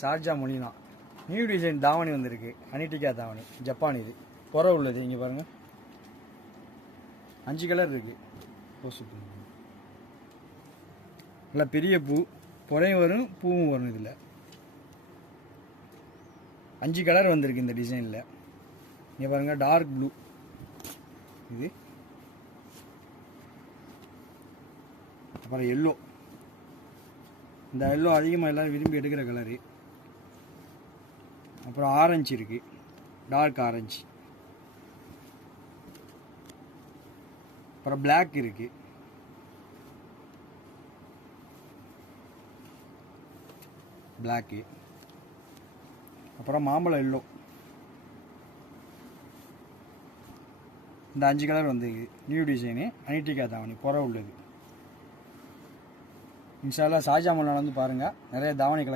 Sharjah மொழினா new design தாவணி வந்திருக்கு. அனிட்டிகா தாவணி, ஜப்பான். இது புற உள்ளது. இங்கே பாருங்கள், 5 கலர் இருக்குது. நல்லா பெரிய பூ, புறையும் வரும், பூவும் வரும். இதில் 5 கலர் வந்திருக்கு இந்த டிசைனில். இங்கே பாருங்கள், டார்க் ப்ளூ. இது அப்புறம் எல்லோ. இந்த எல்லோ அதிகமாக எல்லோரும் விரும்பி எடுக்கிற கலரு. அப்புறம் ஆரஞ்சு இருக்குது, டார்க் ஆரஞ்சு. அப்புறம் பிளாக் இருக்குது. பிளாக்கு. அப்புறம் மாம்பழம் எல்லோ. இந்த 5 கலர் வந்து நியூ டிசைனு, அனிட்டிகா தாவணி, புற உள்ளது. இன்ஷா அல்லாஹ் ஷார்ஜா மொழினா வந்து பாருங்கள், நிறைய தாவணி கலெக்ஷன்.